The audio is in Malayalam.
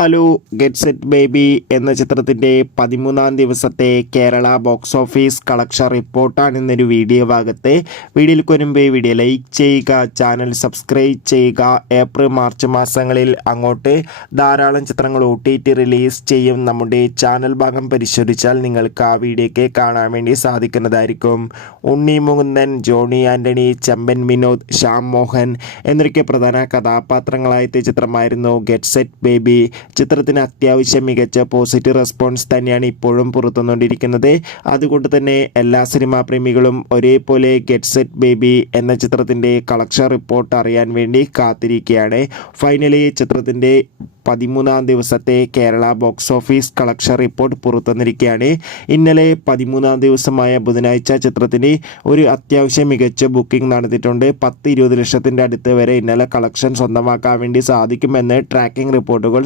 ഹലോ ഗെറ്റ് സെറ്റ് ബേബി എന്ന ചിത്രത്തിൻ്റെ 13-ാം ദിവസത്തെ കേരള ബോക്സ് ഓഫീസ് കളക്ഷൻ റിപ്പോർട്ടാണ് ഇന്നൊരു വീഡിയോ ഭാഗത്ത്. വീഡിയോയിൽ വരുമ്പോൾ വീഡിയോ ലൈക്ക് ചെയ്യുക, ചാനൽ സബ്സ്ക്രൈബ് ചെയ്യുക. ഏപ്രിൽ മാർച്ച് മാസങ്ങളിൽ അങ്ങോട്ട് ധാരാളം ചിത്രങ്ങൾ OTT റിലീസ് ചെയ്യും. നമ്മുടെ ചാനൽ ഭാഗം പരിശോധിച്ചാൽ നിങ്ങൾക്ക് ആ വീഡിയോയ്ക്ക് കാണാൻ വേണ്ടി സാധിക്കുന്നതായിരിക്കും. ഉണ്ണി മുകുന്ദൻ, ജോണി ആൻ്റണി, ചെമ്പൻ വിനോദ്, ശ്യാം മോഹൻ എന്നൊക്കെ പ്രധാന കഥാപാത്രങ്ങളായ ചിത്രമായിരുന്നു ഗെറ്റ് സെറ്റ് ബേബി. ചിത്രത്തിന് അത്യാവശ്യം മികച്ച പോസിറ്റീവ് റെസ്പോൺസ് തന്നെയാണ് ഇപ്പോഴും പുറത്തുവന്നുകൊണ്ടിരിക്കുന്നത്. അതുകൊണ്ട് തന്നെ എല്ലാ സിനിമാ പ്രേമികളും ഒരേപോലെ ഗെറ്റ് സെറ്റ് ബേബി എന്ന ചിത്രത്തിൻ്റെ കളക്ഷൻ റിപ്പോർട്ട് അറിയാൻ വേണ്ടി കാത്തിരിക്കുകയാണ്. ഫൈനലി ചിത്രത്തിൻ്റെ 13-ാം ദിവസത്തെ Kerala box office collection report പുറത്തുവന്നിരിക്കുകയാണ്. ഇന്നലെ 13-ാം ദിവസമായ ബുധനാഴ്ച ചിത്രത്തിന് ഒരു അത്യാവശ്യം മികച്ച ബുക്കിംഗ് നടത്തിയിട്ടുണ്ട്. 10-20 ലക്ഷത്തിൻ്റെ അടുത്ത് വരെ ഇന്നലെ കളക്ഷൻ സ്വന്തമാക്കാൻ വേണ്ടി സാധിക്കുമെന്ന് ട്രാക്കിംഗ് റിപ്പോർട്ടുകൾ